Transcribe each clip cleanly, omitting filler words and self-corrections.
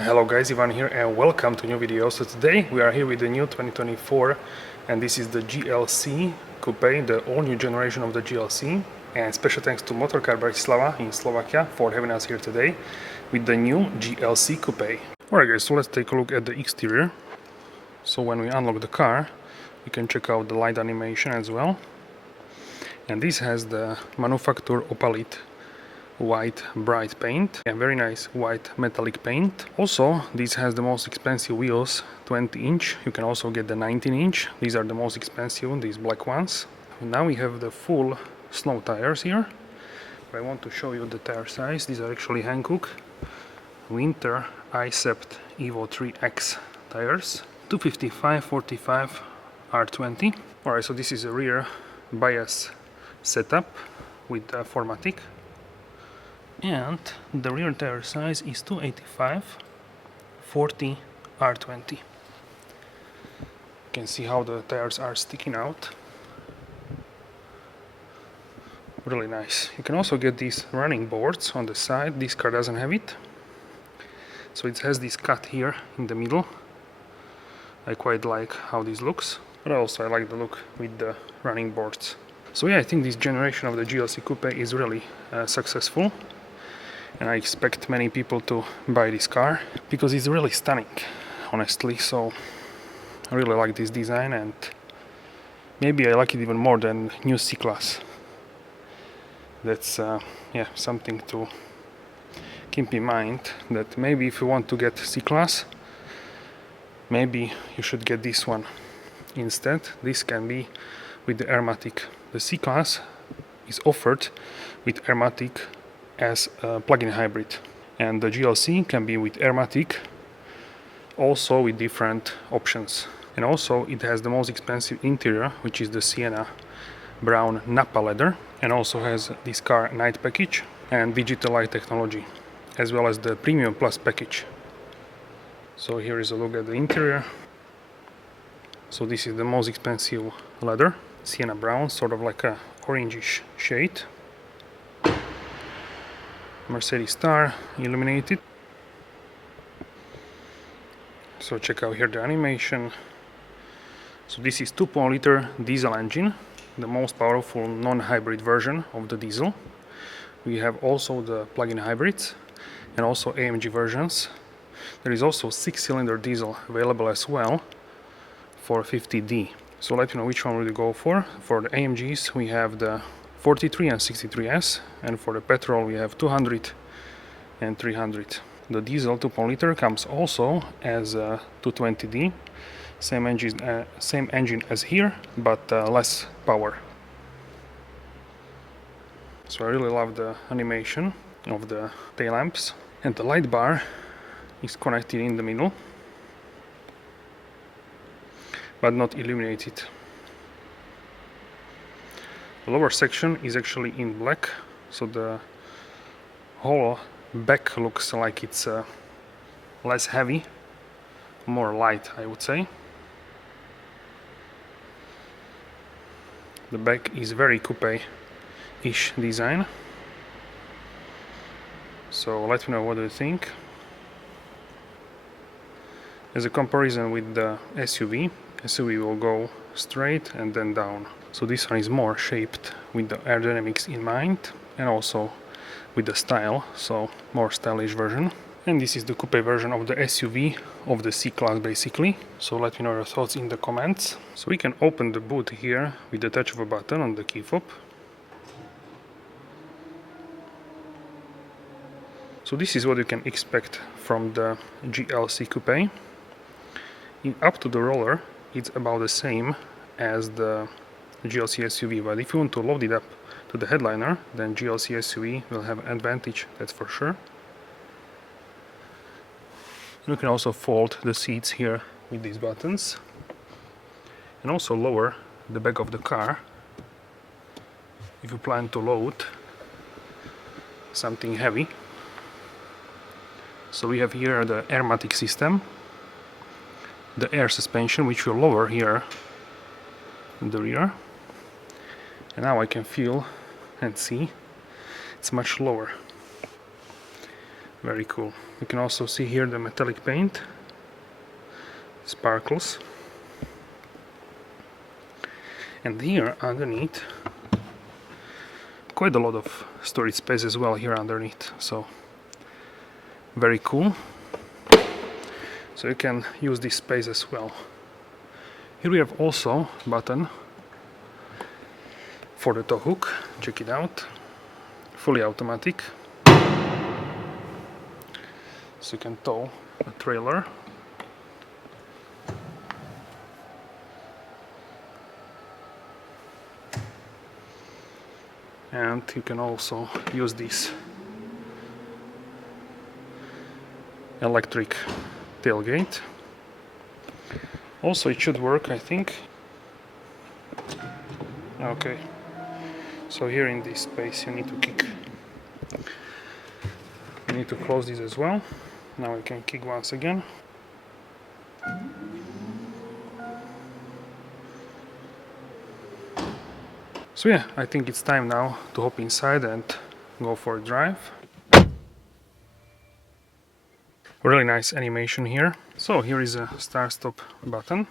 Hello guys, Ivan here and welcome to a new video. So today we are here with the new 2024 and this is the GLC Coupe, the all new generation of the GLC. And special thanks to Motorcar Bratislava in Slovakia for having us here today with the new GLC Coupe. Alright guys, so let's take a look at the exterior. So when we unlock the car, we can check out the light animation as well. And this has the manufacturer Opalit white bright paint and very nice white metallic paint. Also, this has the most expensive wheels, 20-inch. You can also get the 19-inch. These are the most expensive, these black ones. Now we have the full snow tires here. I want to show you the tire size. These are actually Hankook Winter Icept Evo 3X tires, 255/45 R20. Alright, so this is a rear bias setup with Formatic. And the rear tire size is 285/40 R20. You can see how the tires are sticking out. Really nice. You can also get these running boards on the side. This car doesn't have it. So it has this cut here in the middle. I quite like how this looks. But also I like the look with the running boards. So yeah, I think this generation of the GLC Coupe is really successful. And I expect many people to buy this car because it's really stunning, honestly. So I really like this design, and maybe I like it even more than new C-Class. That's yeah, something to keep in mind, that maybe if you want to get C-Class, maybe you should get this one instead. This can be with the Airmatic. The C-Class is offered with Airmatic as a plug-in hybrid, and the GLC can be with Airmatic, also with different options. And also it has the most expensive interior, which is the sienna brown Nappa leather, and also has this car night package and digital light technology, as well as the premium plus package. So here is a look at the interior. So this is the most expensive leather, sienna brown, sort of like a orangish shade. Mercedes star illuminated. So check out here the animation. So this is 2.0-liter diesel engine, the most powerful non-hybrid version of the diesel. We have also the plug-in hybrids and also AMG versions. There is also 6-cylinder diesel available as well for 50D. So let me know which one will you go for. For the AMGs we have the 43 and 63S, and for the petrol we have 200 and 300. The diesel 2.0-liter comes also as a 220D, same engine as here, but less power. So I really love the animation of the tail lamps, and the light bar is connected in the middle, but not illuminated. The lower section is actually in black, so the whole back looks like it's less heavy, more light, I would say. The back is very coupe-ish design. So let me know what do you think. As a comparison with the SUV will go straight and then down. So this one is more shaped with the aerodynamics in mind, and also with the style, so more stylish version. And this is the coupe version of the SUV of the C-Class basically. So let me know your thoughts in the comments. So we can open the boot here with the touch of a button on the key fob. So this is what you can expect from the GLC Coupe. Up to the roller it's about the same as the GLC SUV, but if you want to load it up to the headliner, then GLC SUV will have an advantage, that's for sure. You can also fold the seats here with these buttons, and also lower the back of the car if you plan to load something heavy. So we have here the Airmatic system, the air suspension, which will lower here in the rear. And now I can feel and see it's much lower. Very cool. You can also see here the metallic paint, sparkles. And here underneath, quite a lot of storage space as well here underneath, so very cool. So you can use this space as well. Here we have also a button for the tow hook. Check it out. Fully automatic. So you can tow a trailer. And you can also use this electric tailgate. Also it should work, I think. Okay, so here in this space you need to kick. You need to close this as well. Now you can kick once again. So yeah, I think it's time now to hop inside and go for a drive. Really nice animation here. So here is a start-stop button.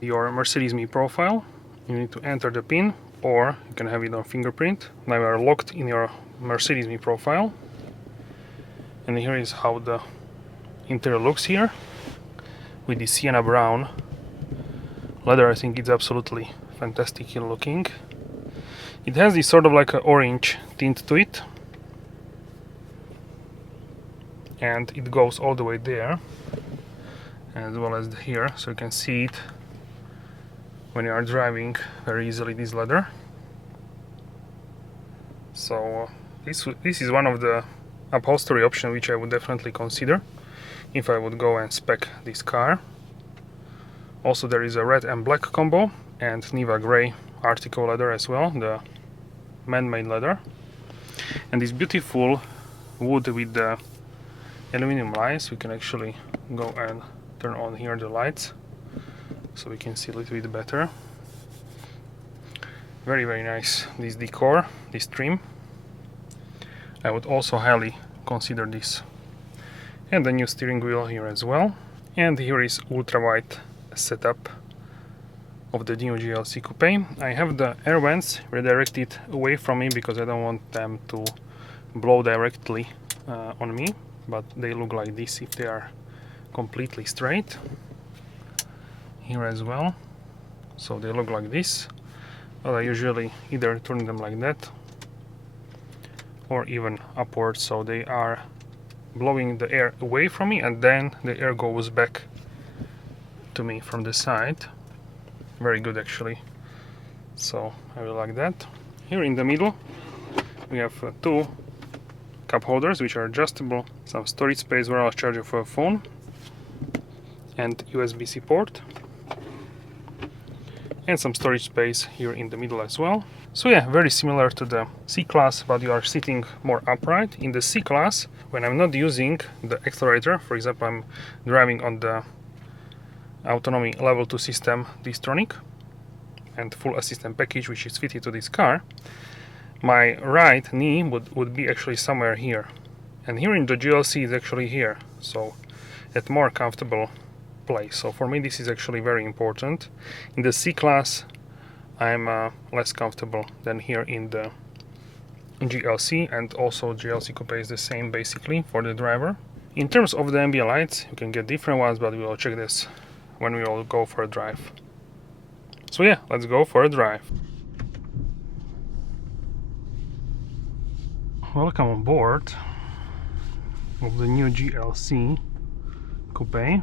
Your Mercedes-Me profile. You need to enter the PIN, or you can have it on fingerprint. Now you are locked in your Mercedes-Me profile. And here is how the interior looks here. With the sienna brown leather, I think it's absolutely fantastic looking. It has this sort of like an orange tint to it. And it goes all the way there, as well as here, so you can see it when you are driving very easily, this leather. So this is one of the upholstery options which I would definitely consider if I would go and spec this car. Also there is a red and black combo and Niva grey Artico leather as well, the man-made leather. And this beautiful wood with the aluminum lights. We can actually go and turn on here the lights so we can see a little bit better. Very, very nice, this decor, this trim. I would also highly consider this. And the new steering wheel here as well. And here is ultra-wide setup of the new GLC Coupe. I have the air vents redirected away from me because I don't want them to blow directly on me. But they look like this if they are completely straight. Here as well. So they look like this. But I usually either turn them like that or even upwards, so they are blowing the air away from me and then the air goes back to me from the side. Very good actually. So I will like that. Here in the middle we have two cup holders which are adjustable, some storage space, wireless charger for a phone, and USB-C port, and some storage space here in the middle as well. So yeah, very similar to the C-Class, but you are sitting more upright. In the C-Class, when I'm not using the accelerator, for example I'm driving on the autonomy level 2 system Distronic and full assistant package which is fitted to this car, my right knee would be actually somewhere here, and here in the GLC is actually here, so at more comfortable place. So for me this is actually very important. In the C-Class I'm less comfortable than here in the GLC, and also GLC Coupe is the same basically for the driver. In terms of the ambient lights, you can get different ones, but we will check this when we will go for a drive. So yeah, let's go for a drive. Welcome on board of the new GLC Coupe,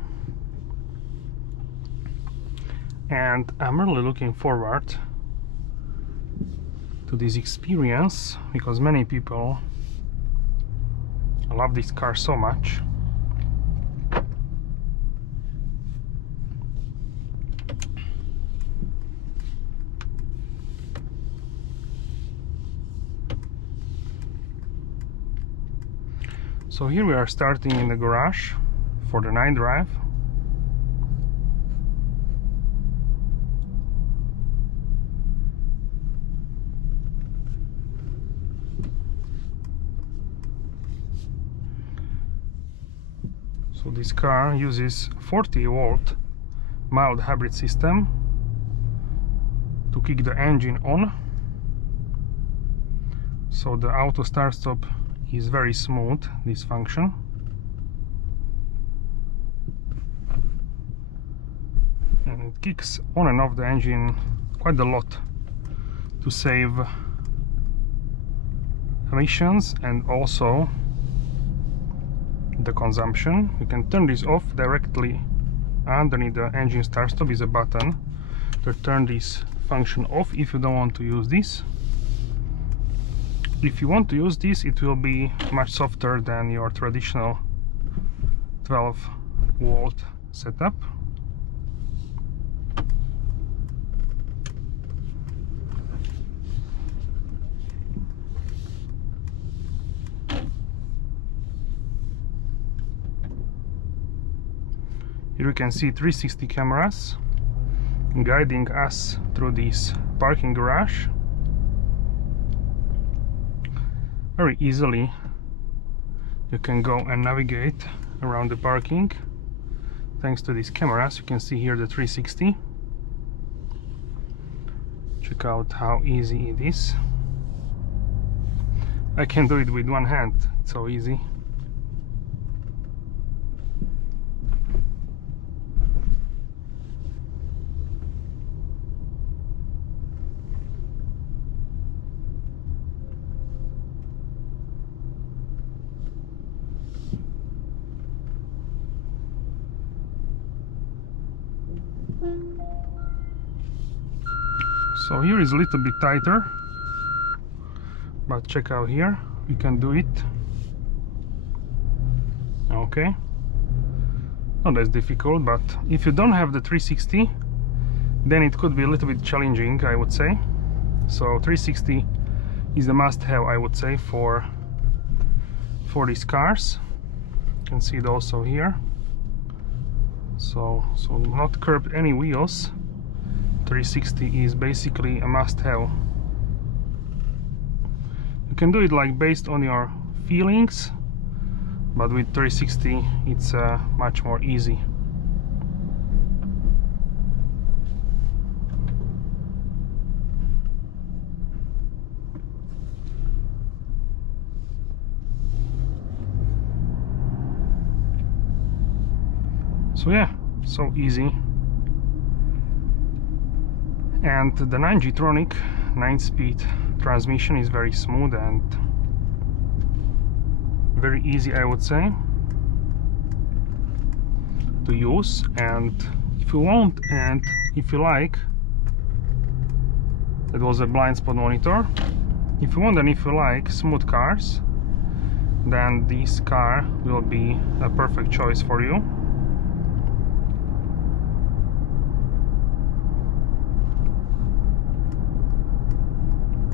and I'm really looking forward to this experience because many people love this car so much. So here we are starting in the garage for the night drive. So this car uses 40-volt mild hybrid system to kick the engine on. So the auto start stop is very smooth, this function. And it kicks on and off the engine quite a lot to save emissions and also the consumption. You can turn this off directly. Underneath the engine start stop is a button to turn this function off if you don't want to use this. If you want to use this, it will be much softer than your traditional 12-volt setup. Here you can see 360 cameras guiding us through this parking garage. Very easily you can go and navigate around the parking thanks to these cameras. You can see here the 360. Check out how easy it is. I can do it with one hand, it's so easy. So here is a little bit tighter, but check out here, you can do it. Okay, not as difficult, but if you don't have the 360, then it could be a little bit challenging, I would say. So 360 is a must-have, I would say, for these cars. You can see it also here. So not curb any wheels. 360 is basically a must-have. You can do it like based on your feelings, but with 360 it's much more easy. So yeah, so easy. And the 9G-tronic 9-speed transmission is very smooth and very easy, I would say, to use. And if you want and if you like, that was a blind spot monitor. If you want and if you like smooth cars, then this car will be a perfect choice for you.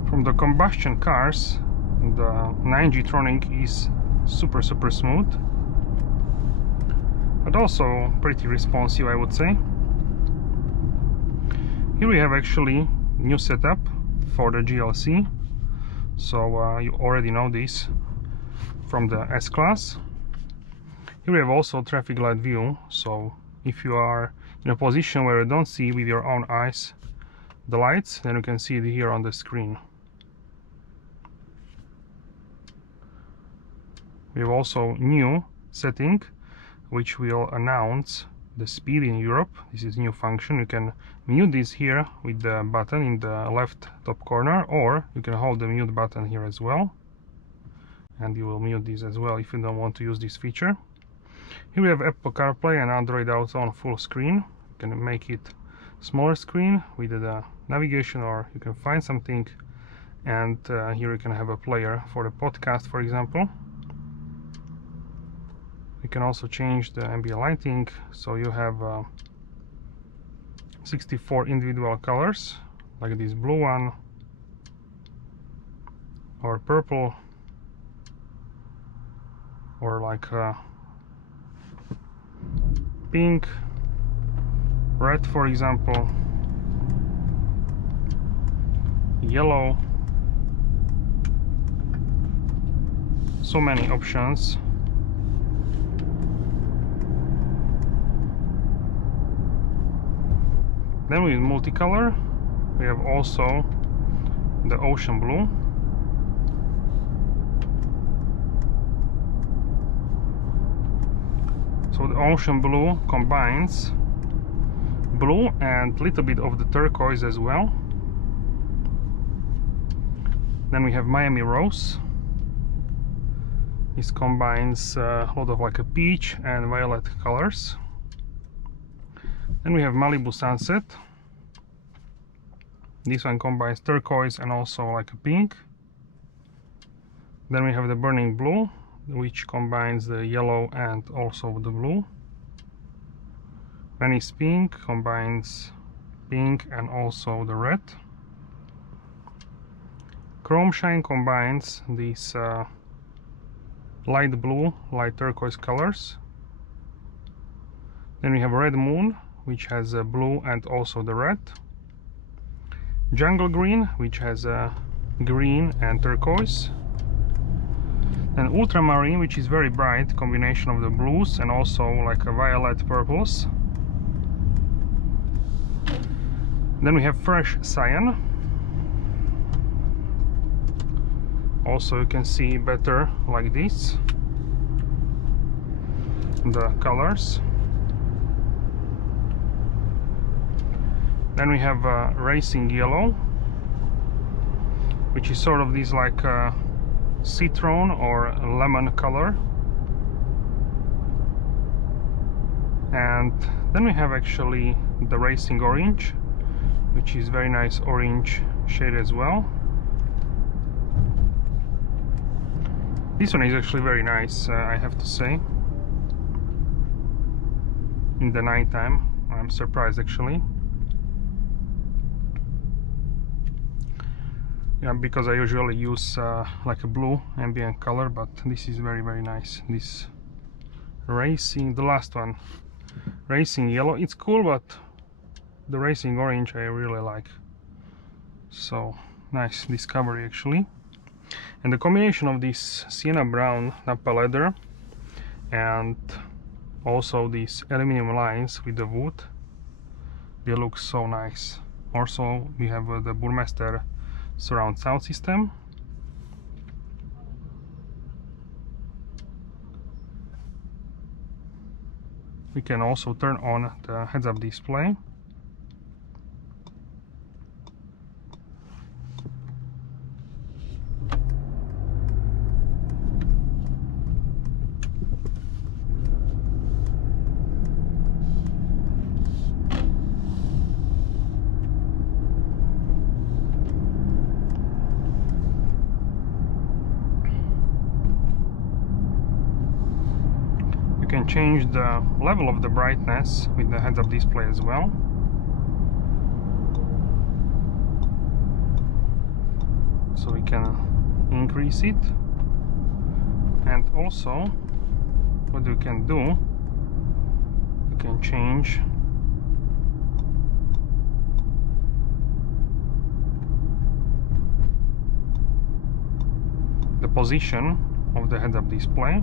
From the combustion cars, the 9G-tronic is super smooth, but also pretty responsive, I would say. Here we have actually new setup for the GLC, so you already know this from the S-Class. Here we have also traffic light view, so if you are in a position where you don't see with your own eyes the lights, then you can see it here on the screen. We have also new setting which will announce the speed in Europe. This is new function. You can mute this here with the button in the left top corner, or you can hold the mute button here as well, and you will mute this as well if you don't want to use this feature. Here we have Apple CarPlay and Android Auto on full screen. You can make it smaller screen with the navigation, or you can find something, and here you can have a player for the podcast, for example. You can also change the ambient lighting, so you have 64 individual colors, like this blue one, or purple, or like pink, red, for example, yellow. So many options. Then with multicolor, we have also the ocean blue. So the ocean blue combines blue and a little bit of the turquoise as well. Then we have Miami rose. This combines a lot of like a peach and violet colors. Then we have Malibu sunset. This one combines turquoise and also like a pink. Then we have the burning blue, which combines the yellow and also the blue. Venice pink combines pink and also the red. Chrome shine combines these light blue, light turquoise colors. Then we have red moon, which has a blue and also the red. Jungle green, which has a green and turquoise. And ultramarine, which is very bright combination of the blues and also like a violet purples. Then we have fresh cyan. Also you can see better like this the colors. Then we have racing yellow, which is sort of this like citron or lemon color. And then we have actually the racing orange, which is very nice orange shade as well. This one is actually very nice, I have to say. In the nighttime, I'm surprised actually. Yeah, because I usually use like a blue ambient color, but this is very, very nice. This racing, the last one, racing yellow, it's cool, but the racing orange I really like. So nice discovery actually. And the combination of this sienna brown Napa leather and also these aluminum lines with the wood, they look so nice. Also we have the Burmester surround sound system. We can also turn on the heads-up display. You can change the level of the brightness with the heads-up display as well. So we can increase it, and also what you can do, you can change the position of the heads-up display.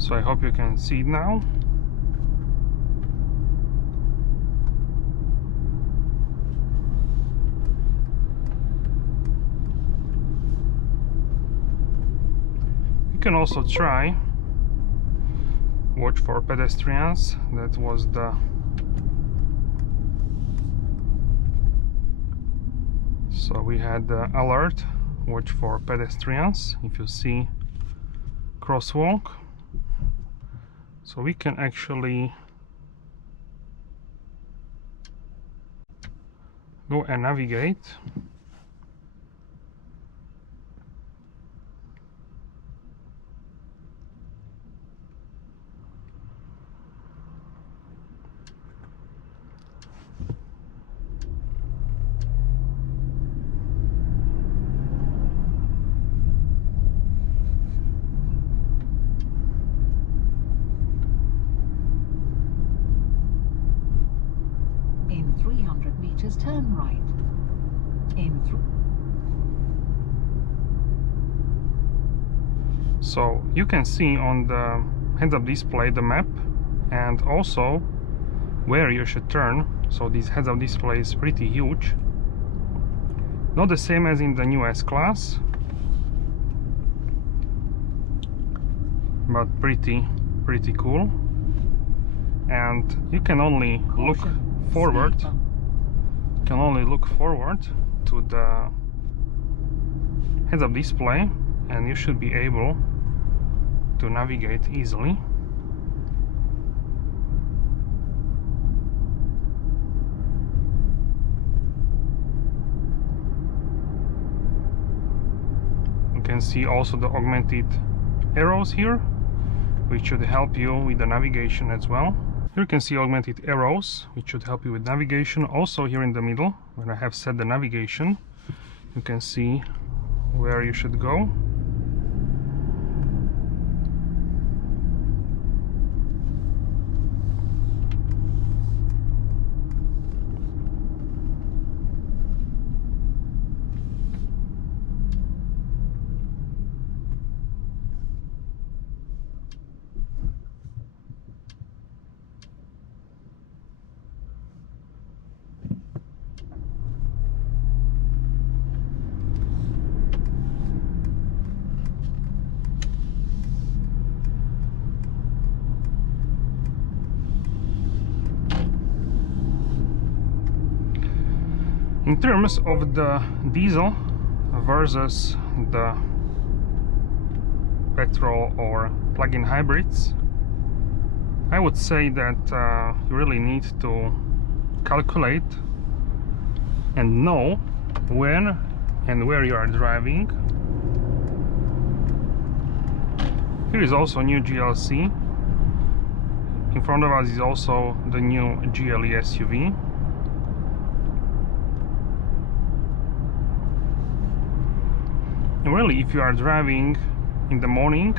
So I hope you can see it now. You can also try watch for pedestrians. That was the so we had the alert, watch for pedestrians if you see crosswalk. So we can actually go and navigate. In 300 meters, turn right. So you can see on the heads-up display the map and also where you should turn. So this heads-up display is pretty huge. Not the same as in the new S-Class, but pretty cool. And you can only look forward. You can only look forward to the heads-up display, and you should be able to navigate easily. You can see also the augmented arrows here, which should help you with the navigation as well. Here you can see augmented arrows, which should help you with navigation. Also here in the middle, when I have set the navigation, you can see where you should go. In terms of the diesel versus the petrol or plug-in hybrids, I would say that you really need to calculate and know when and where you are driving. Here is also new GLC. In front of us is also the new GLE SUV. And really, if you are driving in the morning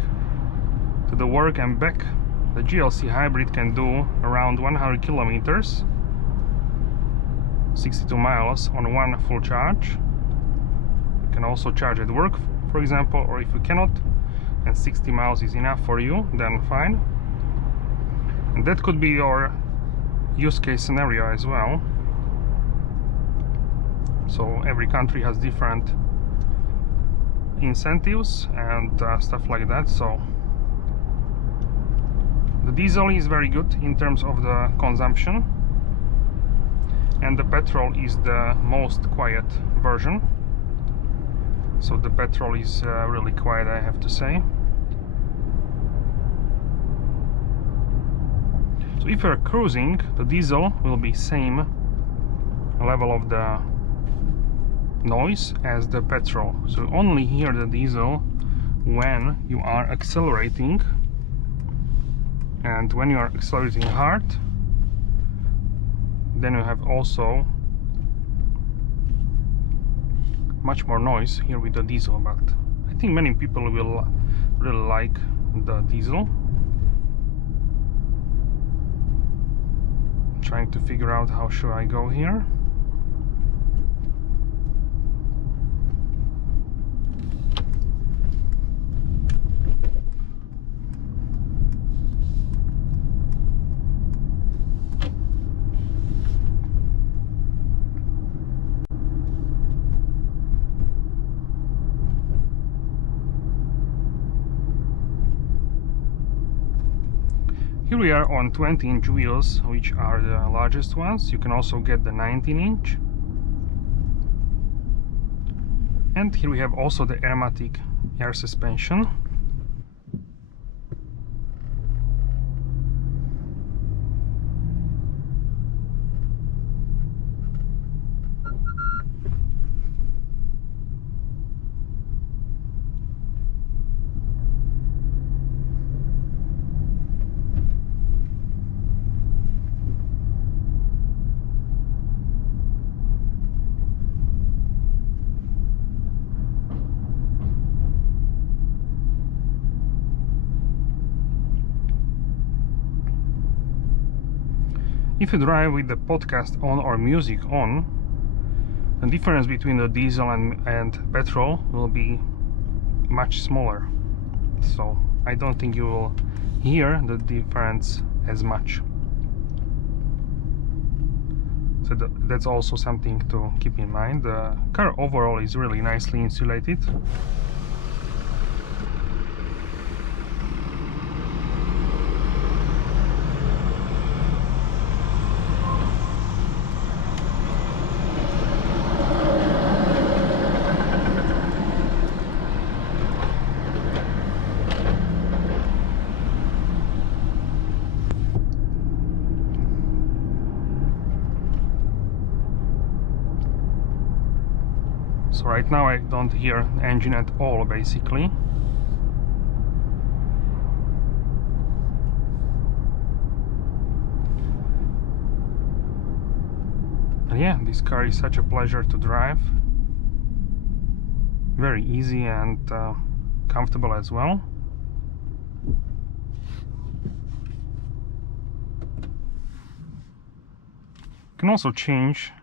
to the work and back, the GLC hybrid can do around 100 kilometers, 62 miles on one full charge. You can also charge at work, for example, or if you cannot and 60 miles is enough for you, then fine. And that could be your use case scenario as well. So every country has different incentives and stuff like that. So the diesel is very good in terms of the consumption, and the petrol is the most quiet version. So the petrol is really quiet, I have to say. So if you're cruising, the diesel will be same level of the noise as the petrol. So you only hear the diesel when you are accelerating, and when you are accelerating hard, then you have also much more noise here with the diesel. But I think many people will really like the diesel. I'm trying to figure out how should I go here. Here we are on 20-inch wheels, which are the largest ones. You can also get the 19-inch. And here we have also the aromatic air suspension. If you drive with the podcast on or music on, the difference between the diesel and petrol will be much smaller. so I don't think you will hear the difference as much. So that's also something to keep in mind. The car overall is really nicely insulated. So right now I don't hear the engine at all, basically. And yeah, this car is such a pleasure to drive. Very easy and comfortable as well. You can also change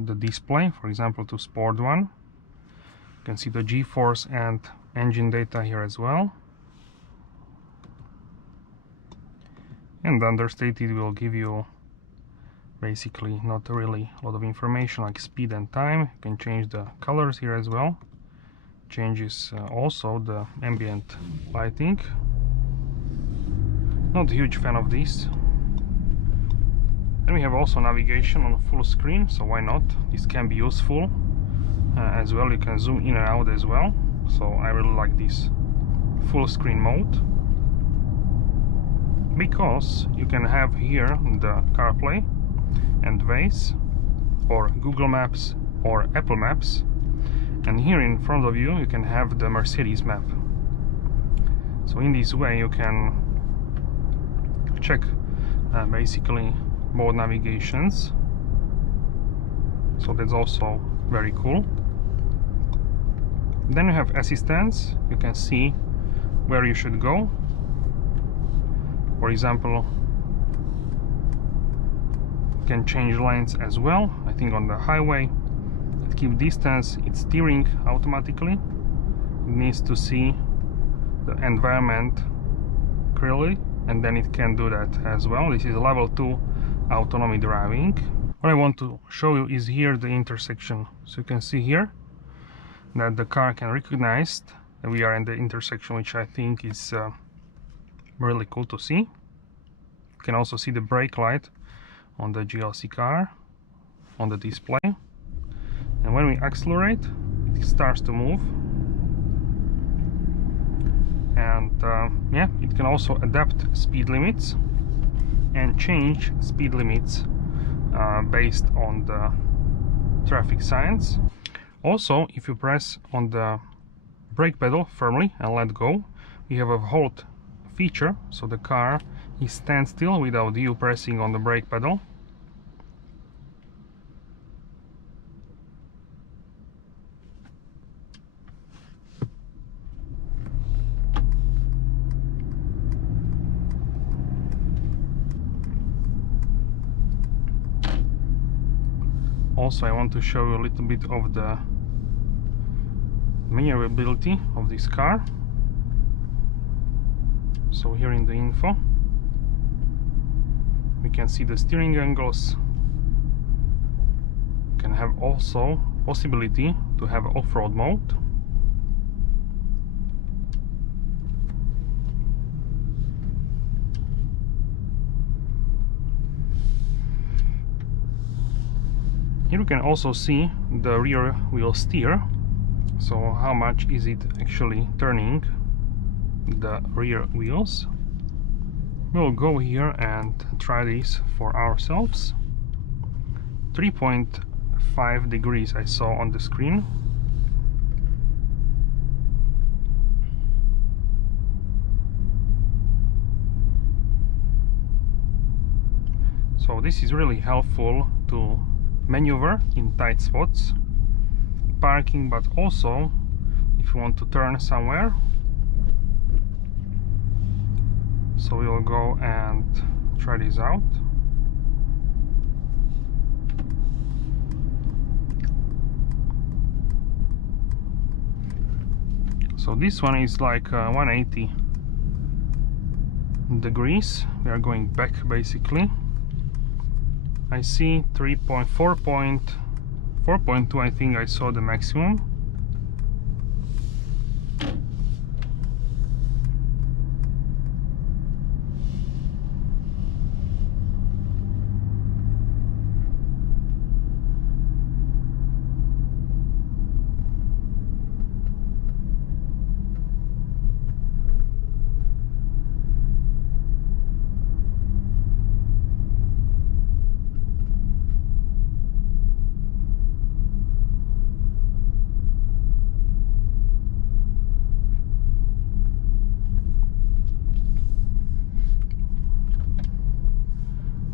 the display, for example, to sport one. You can see the G-force and engine data here as well. And understated will give you basically not really a lot of information like speed and time. You can change the colors here as well. Changes also the ambient lighting. Not a huge fan of this. And we have also navigation on full screen, so why not? This can be useful as well. You can zoom in and out as well, so I really like this full screen mode, because you can have here the CarPlay and Waze or Google Maps or Apple Maps, and here in front of you can have the Mercedes map. So in this way you can check basically both navigations, so that's also very cool. Then you have assistance. You can see where you should go. For example, you can change lanes as well. I think on the highway it keeps distance, it's steering automatically. It needs to see the environment clearly, and then it can do that as well. This is level 2 autonomy driving. What I want to show you is here the intersection. So you can see here that the car can recognize that we are in the intersection, which I think is really cool to see. You can also see the brake light on the GLC car on the display, and when we accelerate it starts to move. And yeah, it can also adapt speed limits and change speed limits based on the traffic signs. Also, if you press on the brake pedal firmly and let go, we have a halt feature, so the car is stand still without you pressing on the brake pedal. Also, I want to show you a little bit of the maneuverability of this car. So here in the info we can see the steering angles. You can have also possibility to have off-road mode. Here you can also see the rear wheel steer, so how much is it actually turning the rear wheels. We'll go here and try this for ourselves. 3.5 degrees I saw on the screen. So this is really helpful to maneuver in tight spots, parking, but also if you want to turn somewhere. So we'll go and try this out. So this one is like 180 degrees. We are going back basically. I see 4.2, I think I saw the maximum.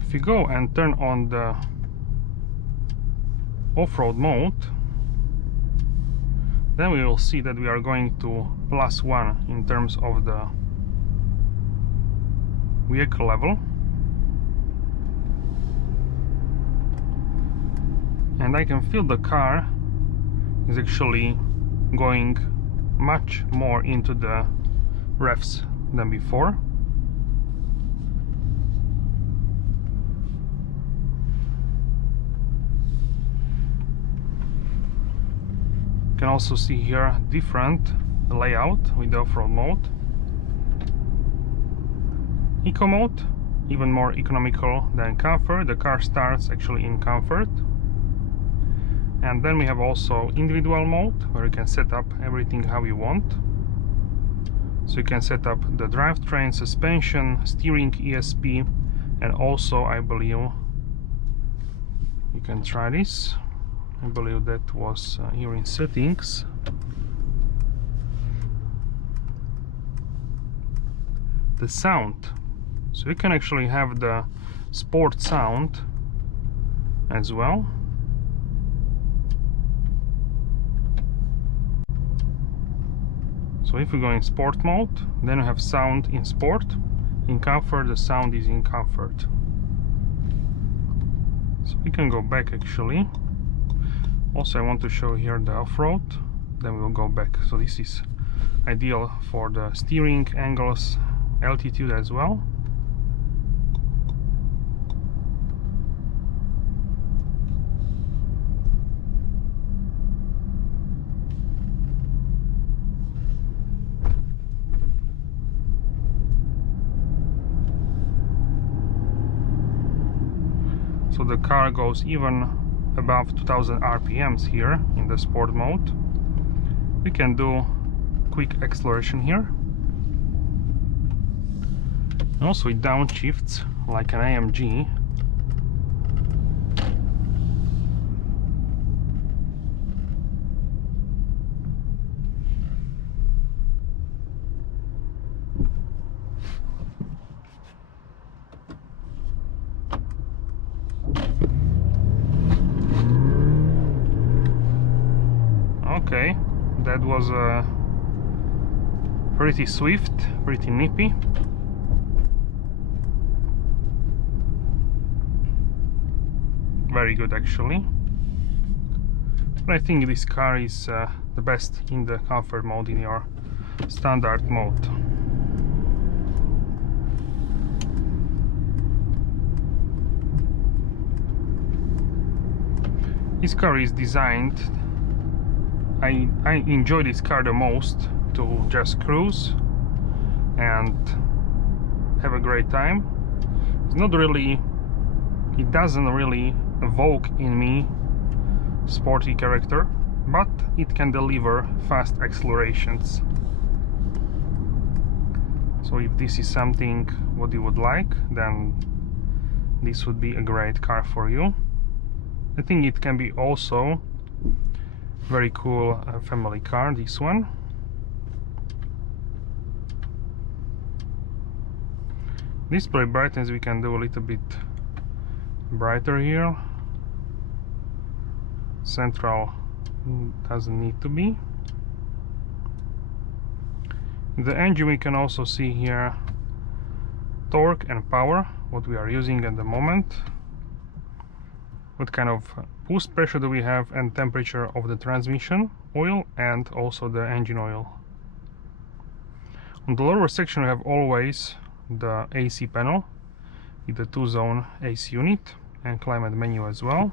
If you go and turn on the off-road mode, then we will see that we are going to +1 in terms of the vehicle level. And I can feel the car is actually going much more into the revs than before. You can also see here different layout with the off-road mode. Eco mode, even more economical than comfort. The car starts actually in comfort. And then we have also individual mode, where you can set up everything how you want. So you can set up the drivetrain, suspension, steering, ESP, and also I believe you can try this. I believe that was here in settings. The sound. So you can actually have the sport sound as well. So if you go in sport mode, then you have sound in sport. In comfort, the sound is in comfort. So we can go back actually. Also, I want to show here the off-road, then we will go back. So this is ideal for the steering angles, altitude as well. So the car goes even above 2000 RPMs here in the sport mode. We can do quick acceleration here. And also it downshifts like an AMG. Okay, that was pretty swift, pretty nippy. Very good actually. But I think this car is the best in the comfort mode, in your standard mode. This car is designed, I enjoy this car the most to just cruise and have a great time. It's not really, it doesn't really evoke in me sporty character, but it can deliver fast accelerations. So if this is something what you would like, then this would be a great car for you. I think it can be also very cool family car, this one. Display brightness we can do a little bit brighter here. Central doesn't need to be. The engine we can also see here torque and power, what we are using at the moment. What kind of boost pressure do we have, and temperature of the transmission oil, and also the engine oil. On the lower section we have always the AC panel with the 2-zone AC unit and climate menu as well.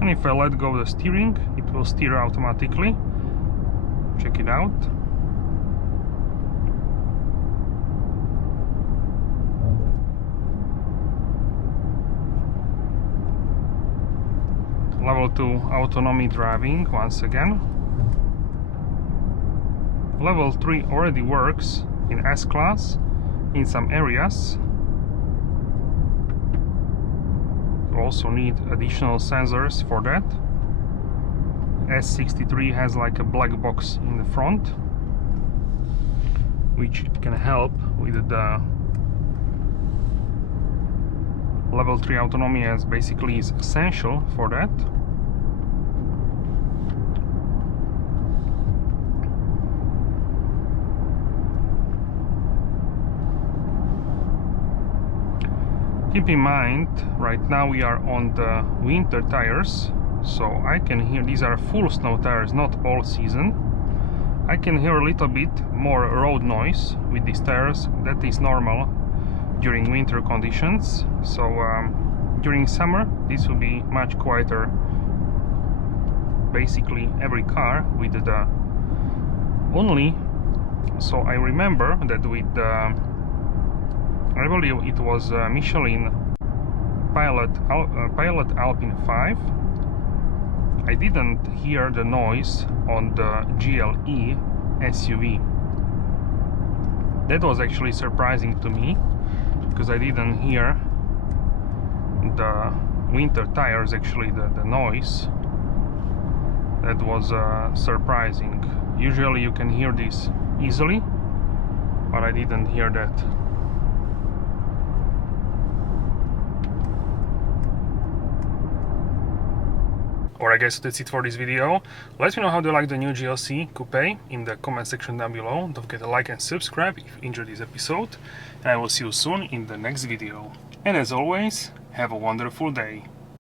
And if I let go of the steering, it will steer automatically. Check it out. Level 2 autonomy driving once again. Level 3 already works in S-Class in some areas. Also need additional sensors for that. S63 has like a black box in the front, which can help with the level 3 autonomy, as basically is essential for that. Keep in mind, right now we are on the winter tires, so I can hear, these are full snow tires, not all season. I can hear a little bit more road noise with these tires. That is normal during winter conditions. So during summer this will be much quieter. Basically every car with the only, so I remember that with the, I believe it was Michelin Pilot Alpine 5, I didn't hear the noise on the GLE SUV. That was actually surprising to me, because I didn't hear the winter tires, actually the noise. That was surprising. Usually you can hear this easily, but I didn't hear that. Or I guess that's it for this video. Let me know how you like the new GLC Coupe in the comment section down below. Don't forget to like and subscribe if you enjoyed this episode. And I will see you soon in the next video. And as always, have a wonderful day.